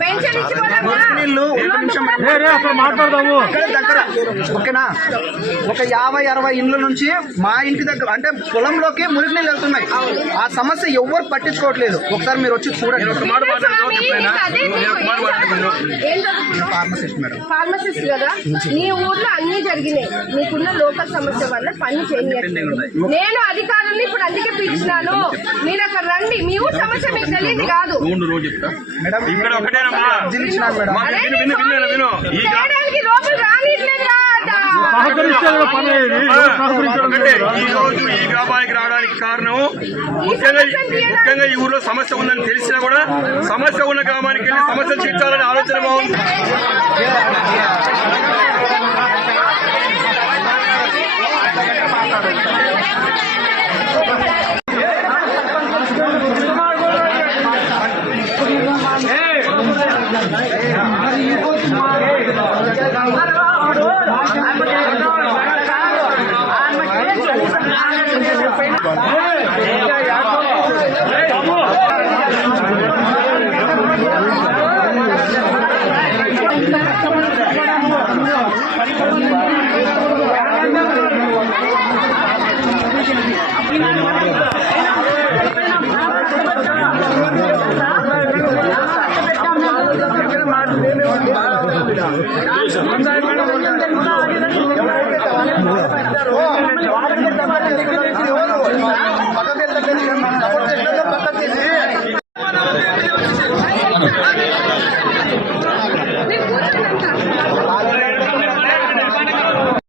Pension విను అక్కడ మాట్లాడదాము ఓకేనా. ఒక 50-60 ఇండ్ల నుంచి మా ఇంటి దగ్గర అంటే పొలంలోకి మురికి నీళ్ళు వెళ్తున్నాయి. ఆ సమస్య ఎవ్వరు పట్టించుకోవట్లేదు. ఒకసారి మీరు వచ్చి చూడండి. ఫార్మసిస్ట్ కదా, నీ ఊర్లో అన్ని జరిగినాయి. నీకున్న లోకల్ సమస్య వల్ల పని చేయట్లేదు. నేను అధికారుల్ని ఇప్పుడు అందుకే పిలిచినాను. మీరు అక్కడ రండి. మీ ఊరు సమస్య మీకు తెలియదు కాదు. చేయడానికి లోపల రానిట్లేదు. ఈ గ్రామానికి రావడానికి కారణం ముఖ్యంగా ఈ ఊర్లో సమస్య ఉందని తెలిసినా కూడా సమస్య ఉన్న గ్రామానికి వెళ్ళి సమస్యలు తీర్చాలని ఆలోచన బాగుంది. ఎవరైతే